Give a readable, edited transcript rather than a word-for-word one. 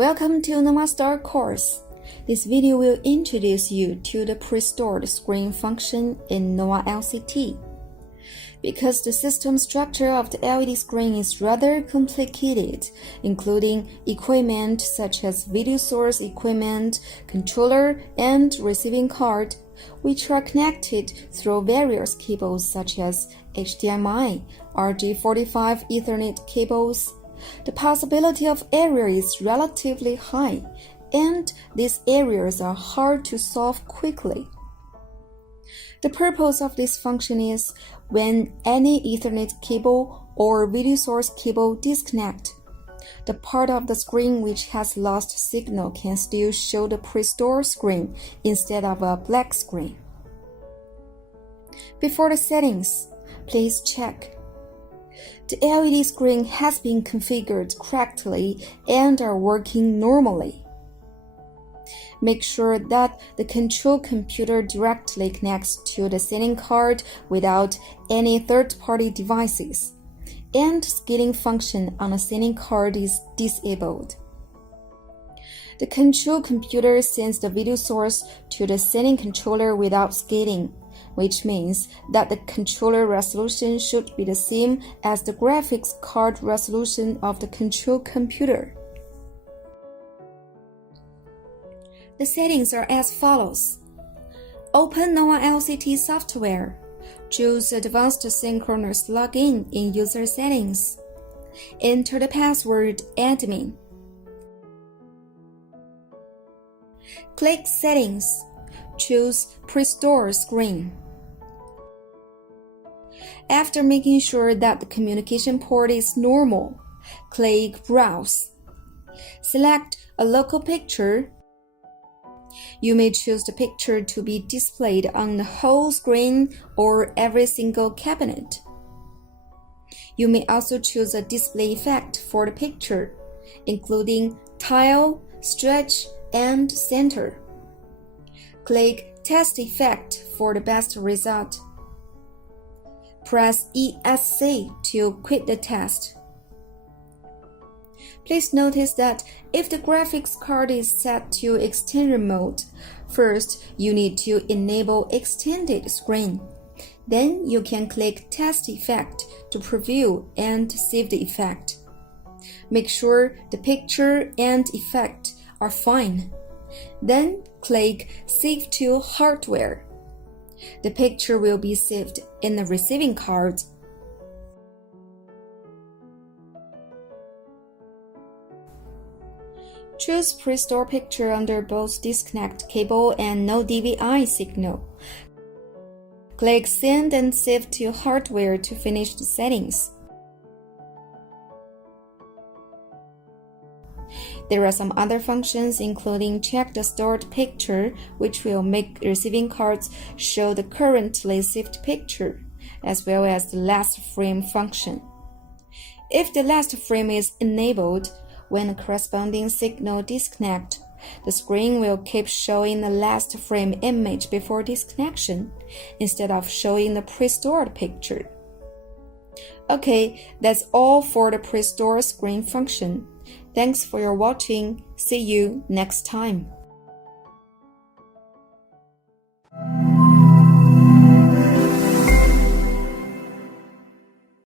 Welcome to NovaStar course. This video will introduce you to the Prestore screen function in NovaLCT. Because the system structure of the LED screen is rather complicated, including equipment such as video source equipment, controller, and receiving card, which are connected through various cables such as HDMI, RJ45 Ethernet cables, the possibility of error is relatively high, and these errors are hard to solve quickly. The purpose of this function is when any Ethernet cable or video source cable disconnect, the part of the screen which has lost signal can still show the Prestore screen instead of a black screen. Before the settings, please check. The LED screen has been configured correctly and are working normally. Make sure that the control computer directly connects to the setting card without any third-party devices, and scaling function on the setting card is disabled. The control computer sends the video source to the setting controller without scaling, which means that the controller resolution should be the same as the graphics card resolution of the control computer. The settings are as follows. Open NovaLCT software. Choose Advanced Synchronous Login in User Settings. Enter the password admin. Click Settings. Choose Prestore Screen. After making sure that the communication port is normal, click Browse. Select a local picture. You may choose the picture to be displayed on the whole screen or every single cabinet. You may also choose a display effect for the picture, including tile, stretch, and center. Click Test Effect for the best result. Press ESC to quit the test. Please notice that if the graphics card is set to extended mode, first you need to enable extended screen. Then you can click Test Effect to preview and save the effect. Make sure the picture and effect are fine. Then click Save to Hardware. The picture will be saved in the receiving card. Choose Prestore picture under both disconnect cable and no DVI signal. Click Send and Save to Hardware to finish the settings. There are some other functions including check the stored picture, which will make receiving cards show the currently saved picture, as well as the last frame function. If the last frame is enabled, when a corresponding signal disconnect, the screen will keep showing the last frame image before disconnection, instead of showing the pre-stored picture. Okay, that's all for the Prestore screen function. Thanks for your watching. See you next time.